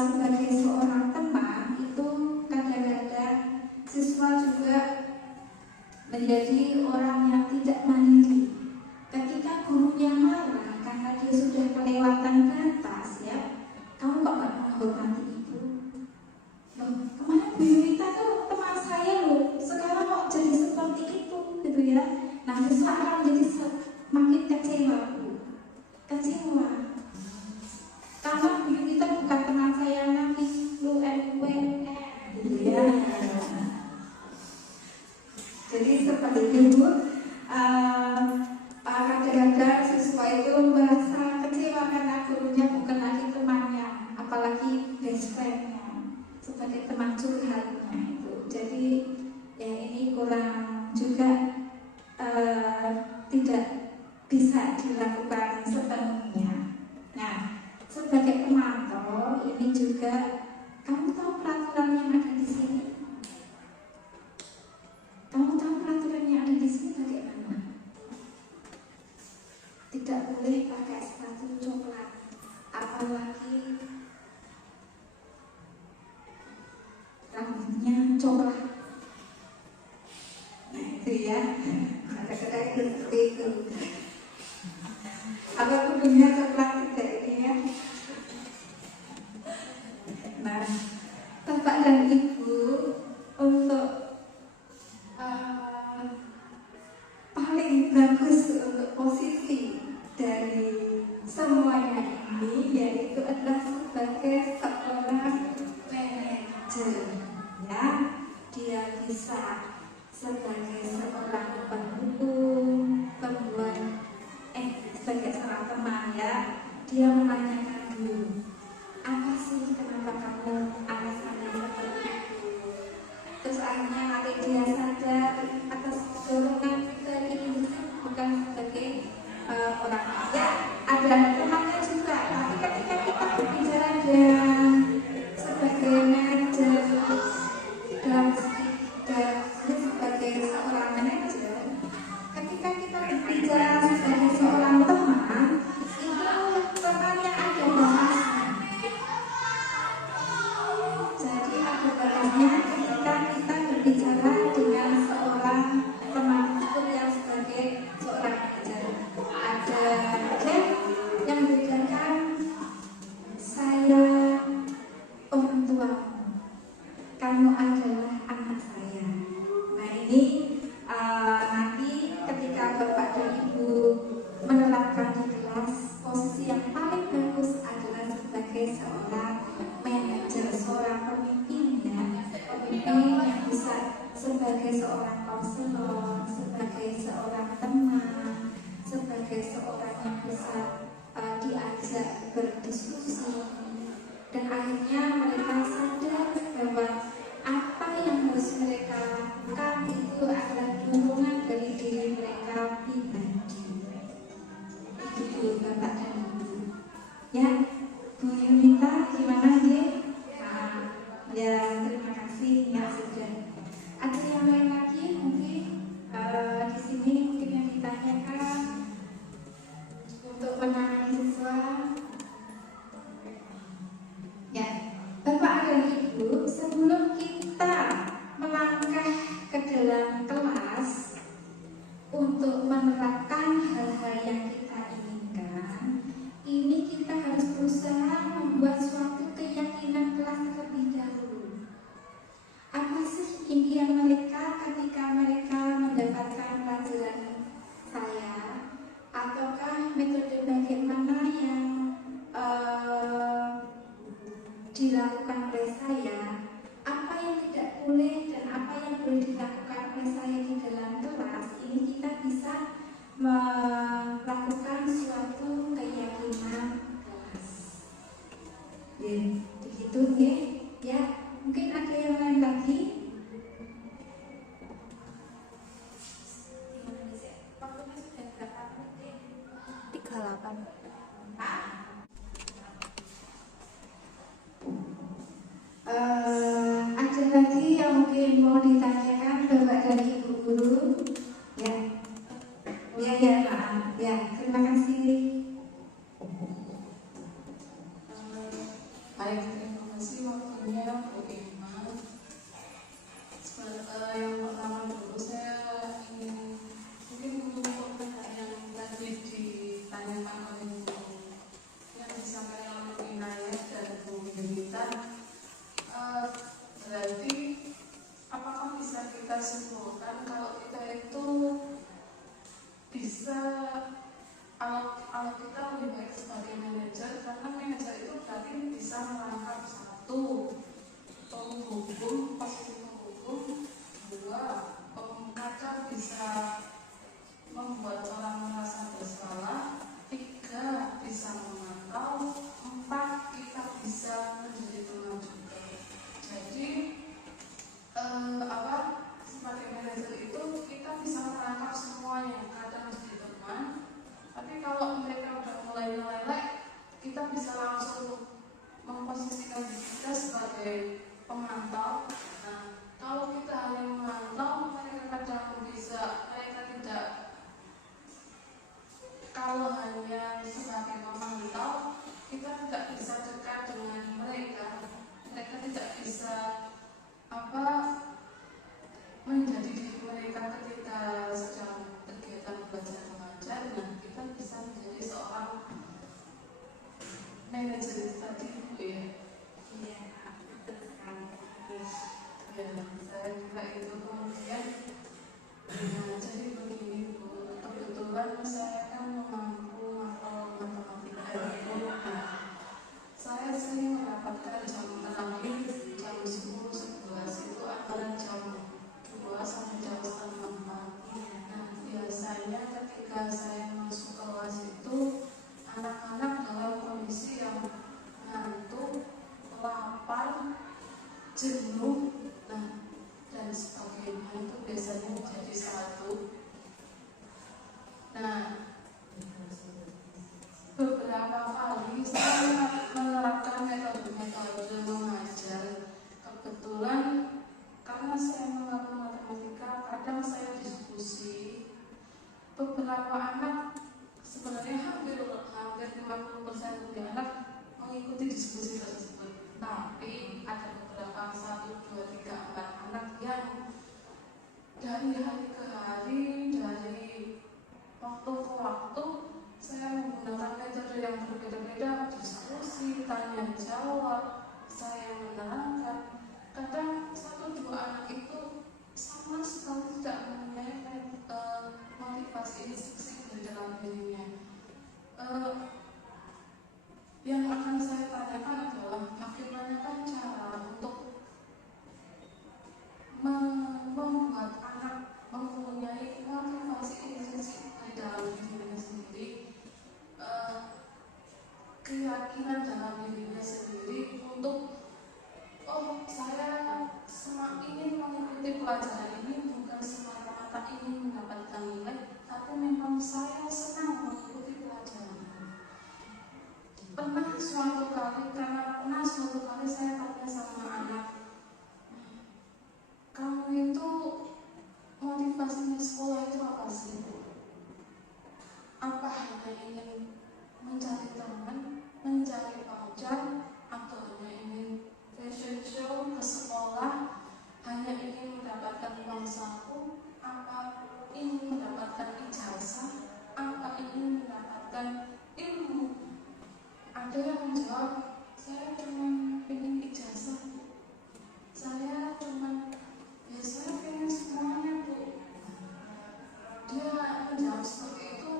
sebagai seorang teman itu kadang-kadang siswa juga menjadi orang yang tidak mandiri. Ketika gurunya marah karena dia sudah kelewatan batas, ya, kamu kok nggak menghormati ibu? Loh, kemana Bu Yunita tuh teman saya loh, sekarang kok jadi seperti itu, gitu ya? Nah, siswa akan menjadi makin kecewa Bu, kecewa. Karena Bu Yunita bukan teman saya lagi, lu gitu ya. Jadi seperti itu, kadang-kadang siswa itu merasa kecewa karena gurunya bukan lagi temannya, apalagi best friend-nya, sebagai teman curhatnya itu. Jadi ya ini kurang juga, tidak bisa dilakukan sepenuhnya. Nah, sebagai pemantau ini juga kamu tahu peraturan yang ada di sini? Kamu tahu peraturan yang ada di sini bagaimana? Tidak boleh pakai sepatu coklat, apalagi rambutnya coklat. Nah itu ya, kadang-kadang itu seperti itu. Apa kudunya coklat tidak ini ya? Nah, Bapak dan Ibu untuk paling bagus untuk posisi dari semuanya ini yaitu adalah sebagai seorang manajer, ya. Dia bisa sebagai seorang penghukum, sebagai seorang teman, ya. Dia menanyakan dulu, apa sih kenapa kamu alasannya seperti itu? Terus akhirnya nanti dia sadar atas dorongan dari ini bukan sebagai orang, ya, ada temannya juga. Tapi ketika kita berbicara dengan sebagai manajer dalam sebagai seorang manajer, ketika kita berbicara sebagai seorang teman, itu temannya ada batasnya. Jadi ada batasnya ketika kita berbicara dengan seorang teman itu yang sebagai seorang manajer. Ada yang membedakan saya orang tuamu, kamu adalah anak saya. Nah ini nanti ketika Bapak dan Ibu menerapkan di kelas, posisi yang paling bagus adalah sebagai seorang manajer, seorang pemimpin, ya. Pemimpin yang bisa sebagai seorang konselor, sebagai seorang teman, sebagai seorang yang bisa diajak berdiskusi, dan akhirnya mereka sadar bahwa apa yang harus mereka lakukan itu adalah dorongan dari diri mereka pribadi. Itu Bapak dan Ibu, ya. Bu Yunita gimana sih? Nah, ya terima kasih ya sudah. Ada yang lain lagi mungkin di sini mungkin yang ditanyakan untuk menangani siswa? Ya, Bapak dan Ibu, sebelum kita melangkah ke dalam kelas untuk menerapkan hal-hal yang kita inginkan, ini kita harus berusaha dilakukan oleh saya, apa yang tidak boleh dan apa yang boleh dilakukan oleh saya di dalam kelas, ini kita bisa melakukan suatu keyakinan kelas. Ya, begitu ya. Mungkin ada yang lain lagi. Waktunya sudah berapa menit? 38. Ada lagi yang mungkin mau ditanyakan Bapak dan Ibu guru? Ya, maaf. Ya, terima kasih. Baik, terima kasih waktunya Bu Irma. Yang pertama dulu saya ingin mungkin untuk pertanyaan yang tadi ditanyakan oleh Bu yang disampaikan oleh Bu Inayat dan Bu Yunita, berarti apakah bisa kita simpulkan kalau kita itu bisa kalau kita lebih baik sebagai manajer, karena manajer itu berarti bisa merangkap satu penghubung, posisi penghubung, dua pengkaca bisa membuat orang merasa bersalah, tiga bisa memantau, empat kita bisa menjadi teman juga. Jadi sebagai manajer itu kita bisa merangkap semuanya, kadang menjadi teman. Tapi kalau mereka udah mulai meleleh, kita bisa langsung memposisikan diri kita sebagai pemantau. Nah, kalau kita hanya memantau, mereka kadang mereka tidak. Kalau hanya sebagai pemantau, kita tidak bisa dekat dengan mereka. Mereka tidak bisa menjadi diri mereka ketika sedang kegiatan belajar mengajar. Nah, kita bisa menjadi seorang manajer tadi, Bu ya. Iya, betul sekali. Ya, saya kira itu kemudian. Nah, jadi begini Bu, kebetulan saya kan mampu matematika itu. Nah, saya sering mendapatkan jam terakhir jam 10, 11 itu antara jam 2 sampai jam setengah 4. Nah, biasanya ketika saya masuk kelas itu anak-anak dalam kondisi yang ngantuk, lapar, jenuh, dan sebagainya, itu biasanya menjadi satu. Nah, beberapa kali saya menerapkan metode mengajar. Kebetulan karena saya mengajar matematika, kadang saya diskusi. Beberapa anak, sebenarnya hampir 50% dari anak mengikuti diskusi tersebut. Tapi ada beberapa 1, 2, 3, 4 anak yang dari hari ke hari, dari waktu ke waktu, saya menggunakan metode yang berbeda-beda, diskusi, tanya jawab, saya menerangkan. Kadang 1, 2 anak itu sama sekali tidak mempunyai motivasi intrinsik di dalam dirinya. Yang akan saya tanyakan adalah bagaimana cara untuk membuat anak mempunyai motivasi intrinsik di dalam dirinya sendiri, keyakinan dalam dirinya sendiri untuk saya ingin mengikuti pelajaran ini bukan semata-mata ingin mendapatkan nilai, tapi memang saya senang mengikuti pelajaran ini. Pernah suatu kali saya tanya sama anak, kamu itu motivasinya sekolah itu apa sih? Apa hanya ingin mencari teman, mencari pacar, atau hanya ingin fashion show ke sekolah, hanya ingin mendapatkan uang saku, apa ingin mendapatkan ijazah, apa ingin mendapatkan ilmu? Ada yang menjawab, saya cuma ingin ijazah, saya pengen semuanya Bu. Dia menjawab seperti itu,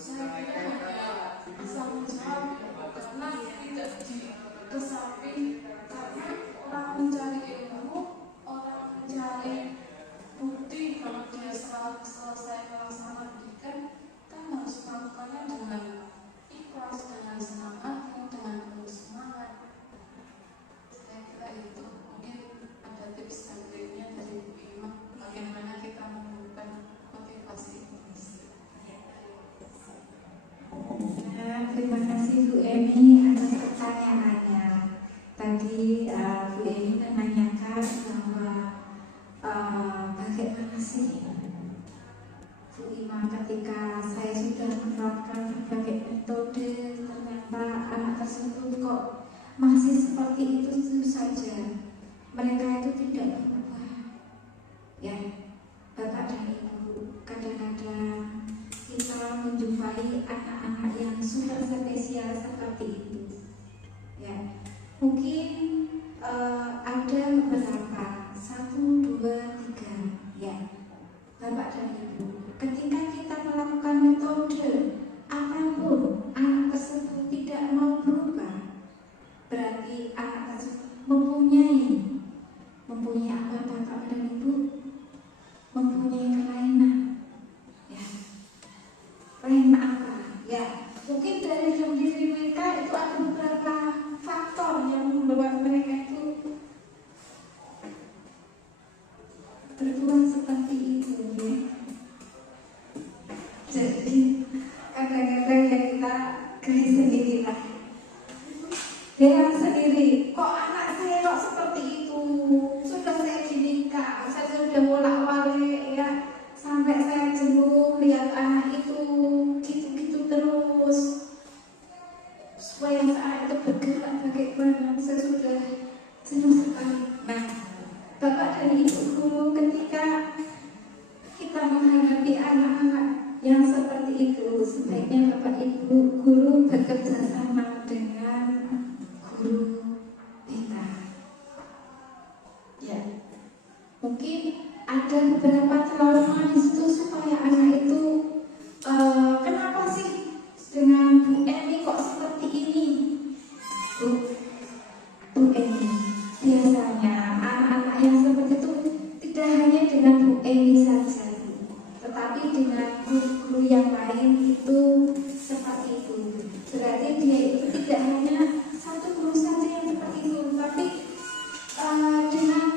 saya kira hanya asal menjawab karena tidak diresapi Bapak dan Ibu mempunyai kelainan. Ya. Kelainan apa? Ya, mungkin dari dalam diri mereka itu ada beberapa faktor yang membuat mereka itu berbuat seperti itu, ya. Jadi kadang-kadang ya kita geli sendiri lah. Heran sendiri, kok anak saya kok seperti itu? Sudah saya dinikah, saya sudah bolak-balik ya, sampai saya jenuh lihat anak itu gitu-gitu terus. Supaya anak itu bergerak bagaimana, saya sudah jenuh sekali. Nah, Bapak dan Ibu guru, ketika kita menghadapi anak-anak yang seperti itu, sebaiknya Bapak Ibu guru bekerja sama dengan guru kita. Ya, mungkin ada beberapa trauma di situ supaya anak itu kenapa sih dengan Bu Eni kok seperti ini? Bu Eni, biasanya anak-anak yang seperti itu tidak hanya dengan Bu Eni saja, tetapi dengan guru-guru yang lain itu seperti itu. Berarti dia itu tidak hanya satu guru saja yang seperti itu, tapi dengan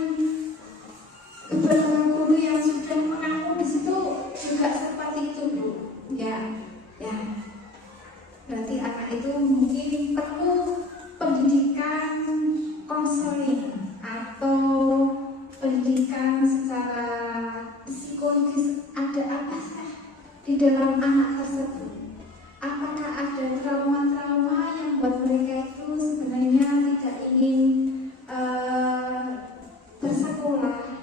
beberapa guru yang sudah mengaku di situ juga seperti itu, Bu. Ya. Berarti anak itu mungkin perlu pendidikan konseling atau pendidikan secara psikologis. Ada apa sih di dalam anak tersebut? Apakah ada trauma-trauma yang buat mereka itu sebenarnya tidak ingin bersekolah,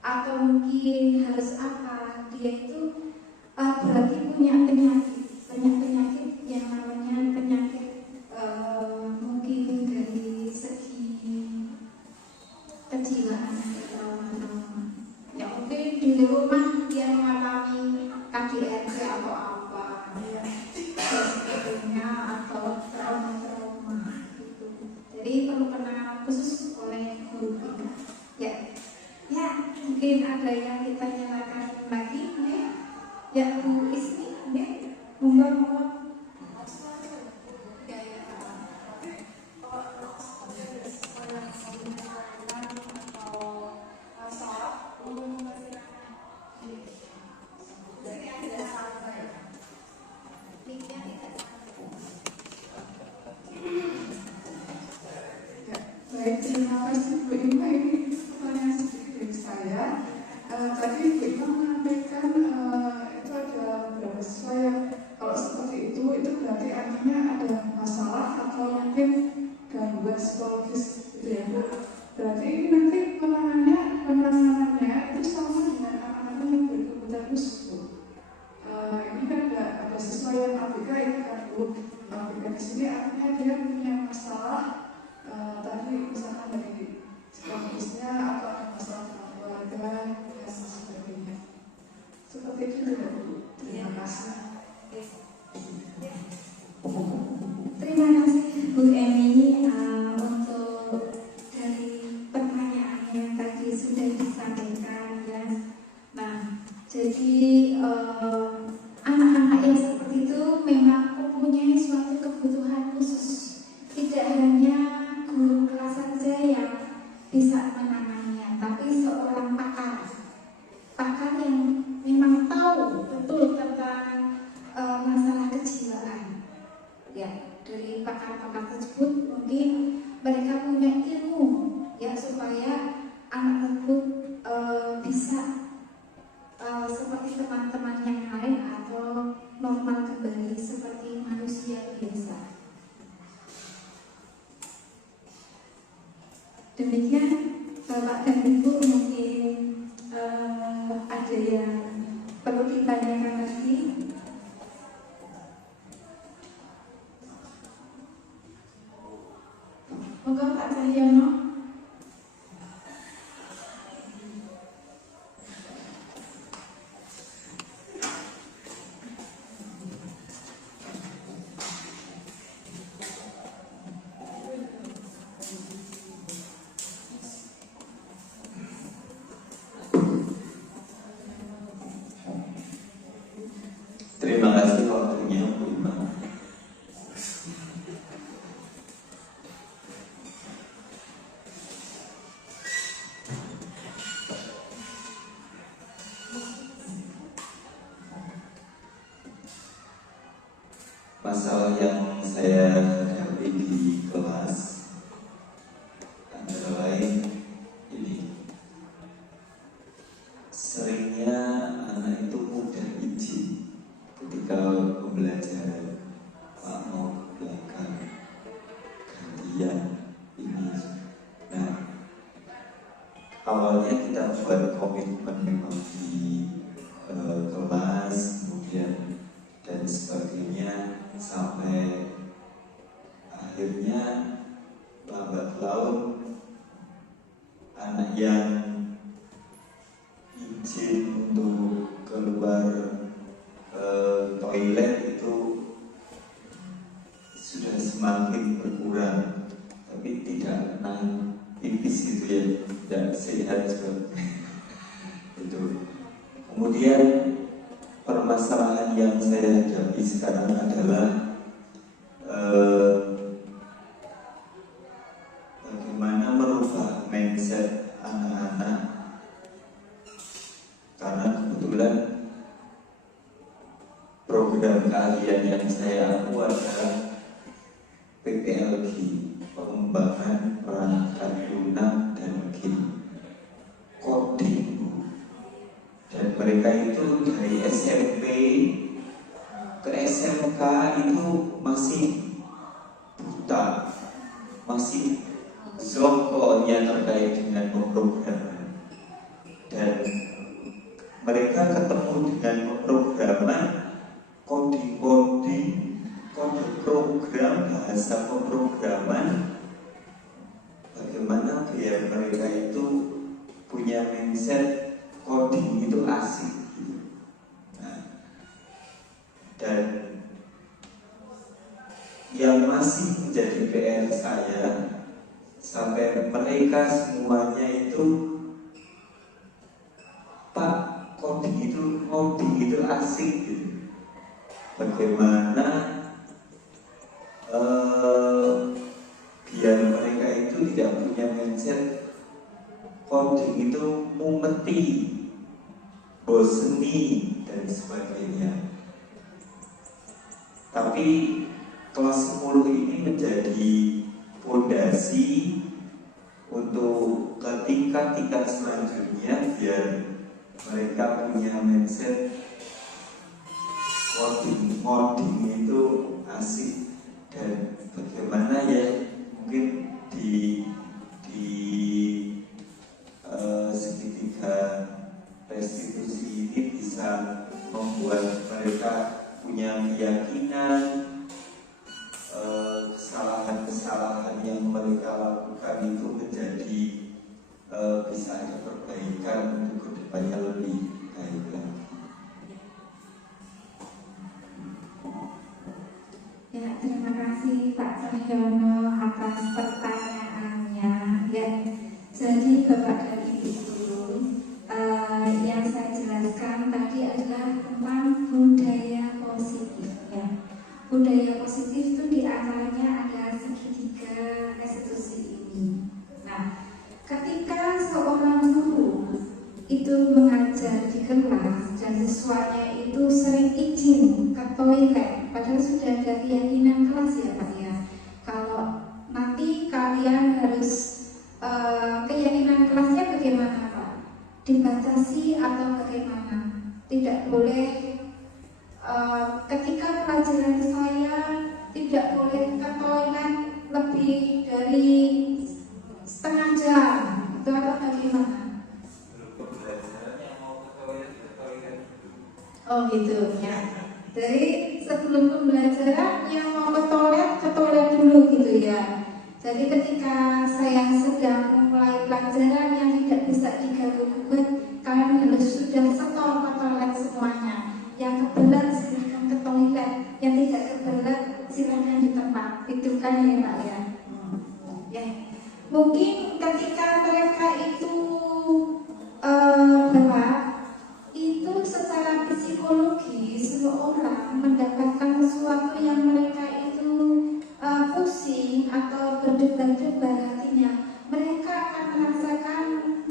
atau mungkin harus apa? Dia itu berarti punya penyakit yang namanya penyakit mungkin dari segi kejiwaan atau trauma-trauma. Ya mungkin di rumah dia mengalami KDRT atau apa, ya, dan sebagainya, atau trauma-trauma gitu. Jadi perlu penanganan khusus oleh guru kita. Ya, mungkin ada yang kita nyalakan lagi, ya Bu Ismi, ya, monggo. Baik, terima kasih Bu Ima. Ini pertanyaan sedikit dari saya. Tadi Bu Ima menyampaikan itu ada beberapa siswa yang kalau seperti itu berarti artinya ada masalah atau mungkin gangguan psikologis gitu ya Bu. Berarti ini nanti penanganannya itu sama dengan anak-anak yang berkebutuhan khusus Bu. Ini kan ada siswa yang ABK ini kan Bu. ABK di sini artinya dia punya masalah tadi misalkan dari psikologisnya atau ada masalah dalam keluarga dan sebagainya. Seperti itu tidak Bu? Terima kasih. Terima kasih Bu Eni untuk dari pertanyaan yang tadi sudah disampaikan, ya. Nah, jadi anak-anak yang seperti itu memang mempunyai suatu kebutuhan khusus. Tidak hanya guru kelas saja yang bisa menanganinya, tapi seorang pakar yang memang tahu betul tentang masalah kejiwaan. Ya, dari pakar-pakar tersebut mungkin mereka punya ilmu, ya, supaya anak tersebut bisa seperti teman-teman yang lain atau normal kembali seperti manusia biasa. Demikian Bapak dan Ibu, mungkin ada yang perlu ditanyakan lagi. Moga Pak Cahyono. masalah yang saya hadapi di kelas antara lain ini, seringnya anak itu mudah izin ketika pembelajaran. Pak mau ke belakang gantian ini. Nah, awalnya kita buat komitmen memang di kelas, kemudian dan sebagainya, sampai akhirnya lambat laun anak yang izin untuk keluar toilet itu sudah semakin berkurang, tapi tidak naik pipis gitu ya, tidak sehat juga. Itu. Kemudian permasalahan yang saya hadapi sekarang adalah bagaimana merubah mindset anak-anak, karena kebetulan program keahlian yang saya aku adalah PPLG, pengembangan perangkat lunak dan game, coding. Dan mereka itu dari SMP ke SMK itu masih buta, masih zongkonya terkait dengan pemrograman. Dan mereka ketemu dengan pemrograman, coding-coding, kode program, bahasa pemrograman. Bagaimana biar mereka itu punya mindset coding itu asik gitu. Nah, dan yang masih menjadi PR saya, sampai mereka semuanya itu, Pak, coding itu asik gitu. Bagaimana biar mereka itu tidak punya mindset coding itu mumeti, boseni dan sebagainya. Tapi kelas 10 ini menjadi fondasi untuk ke tingkat-tingkat selanjutnya, biar mereka punya mindset coding itu asik. Dan bagaimana ya, mungkin di segitiga restitusi ini bisa membuat mereka punya keyakinan kesalahan-kesalahan yang mereka lakukan itu menjadi bisa ada perbaikan untuk kedepannya lebih baik lagi. Ya, terima kasih Pak Cahyono atas pertanyaannya. Ya, jadi Bapak dan Ibu guru, yang saya jelaskan tadi adalah tentang budaya positif. Ya, budaya positif itu diantaranya ada segitiga restitusi ini. Nah, ketika seorang guru itu mengajar di kelas dan siswanya itu sering izin ke toilet, padahal sudah ada keyakinan kelas ya Pak ya, kalau nanti kalian harus keyakinan kelasnya bagaimana Pak? Dibatasi atau bagaimana? Tidak boleh ketika pelajaran saya tidak boleh ke toilet lebih dari setengah jam, itu atau bagaimana? Oh gitu ya. Jadi sebelum pembelajaran yang mau ke toilet dulu gitu ya. Jadi ketika saya sedang memulai pelajaran yang tidak bisa diganggu-gugat, kalian harus sudah setor ke toilet semuanya. Yang kebelet silahkan ke toilet, yang tidak kebelet silahkan di tempat. Itu kan ya Pak ya. Ya. Mungkin ketika mereka itu berat, itu secara psikologi seseorang mendapatkan sesuatu yang mereka itu pusing atau berdebar-debar hatinya, mereka akan merasakan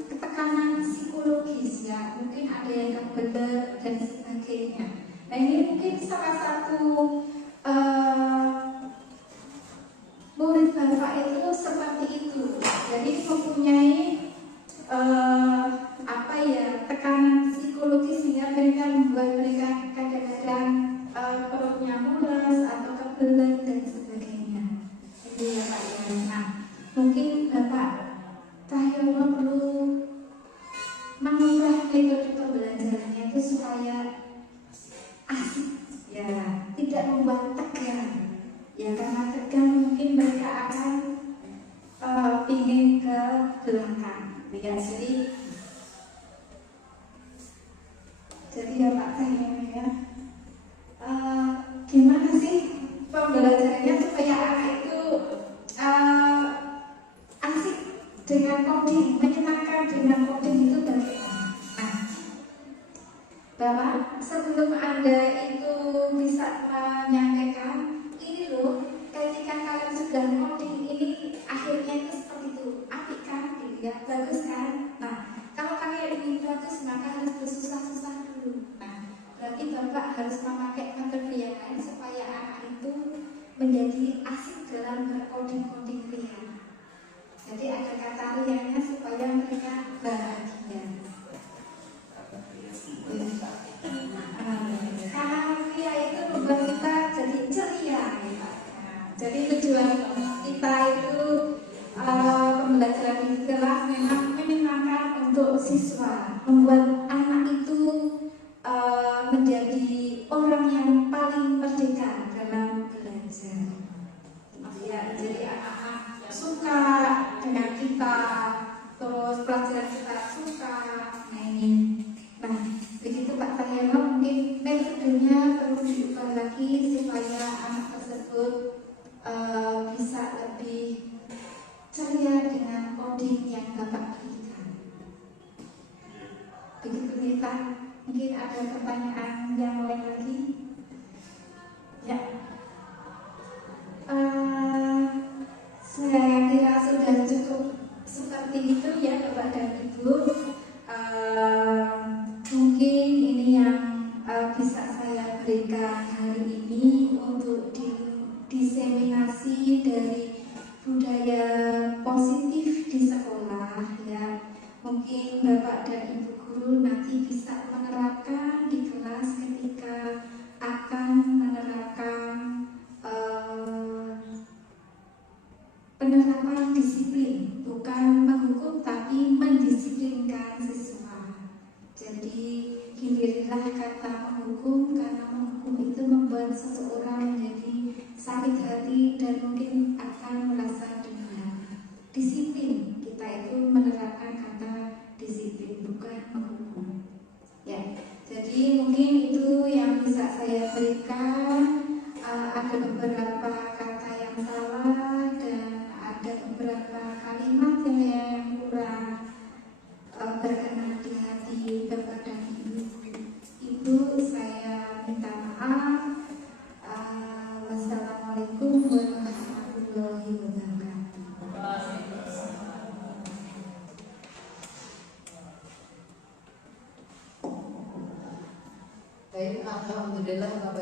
tekanan psikologis ya, mungkin ada yang kebelet dan sebagainya. Nah ini mungkin salah satu murid Bapak itu seperti itu. Jadi mempunyai tekanan psikologis sehingga mereka membuat mereka kadang-kadang perutnya mules atau kebelet dan sebagainya. Itu ya Pak ya. Nah, mungkin Bapak Cahyono perlu mengubah metode pembelajarannya itu supaya asik, ya, tidak membuat tegang. Ya karena tegang mungkin mereka akan ingin ke belakang. Ya, jadi ya Pak Cahyono ya, gimana sih pembelajarannya supaya anak itu asik dengan coding, menyenangkan dengan coding itu bagaimana? Nah, Bapak, sebelum Anda itu bisa menyampaikan ini loh, ketika kalian sudah coding ini akhirnya itu seperti itu, apik kan, gitu ya, bagus kan? Nah, kalau kalian ingin bagus maka harus bersusah-susah dulu. Nah, berarti Bapak harus memakai metode yang lain supaya anak itu menjadi asik dalam bercoding-coding rian. Jadi ada kata riannya supaya mereka bahagia. Karena ria itu membuat kita jadi ceria. Jadi tujuan kita itu pembelajaran di kelas memang menyenangkan untuk siswa, membuat anak itu menjadi orang yang paling merdeka dalam belajar. Ya, jadi anak-anak suka dengan kita, terus pelajaran kita suka. Nah ini, nah begitu Pak Cahyono, mungkin metodenya perlu diubah lagi supaya anak tersebut bisa lebih ceria dengan coding yang Bapak berikan. Begitu Pak, mungkin ada pertanyaan yang lain lagi? Ya. Saya kira sudah cukup seperti itu ya Bapak dan Ibu. Mungkin ini yang bisa saya berikan hari ini untuk diseminasi dari budaya positif di sekolah ya. Mungkin Bapak dan Ibu guru nanti bisa menerapkan di kelas ketika akan menerapkan penerapan disiplin, bukan menghukum tapi mendisiplinkan siswa. Jadi hindarilah kata menghukum, karena menghukum itu membuat seseorang menjadi sakit hati dan mungkin akan merasa dendam. Disiplin, kita itu menerapkan kata disiplin, bukan menghukum. Ya, jadi mungkin itu yang bisa saya berikan. Ada beberapa kata yang salah dan ada beberapa kalimat yang kurang berkenan di hati Bapak dan Ibu. Ibu, saya minta maaf. Wassalamualaikum warahmatullahi wabarakatuh. Baik, alhamdulillah Bapak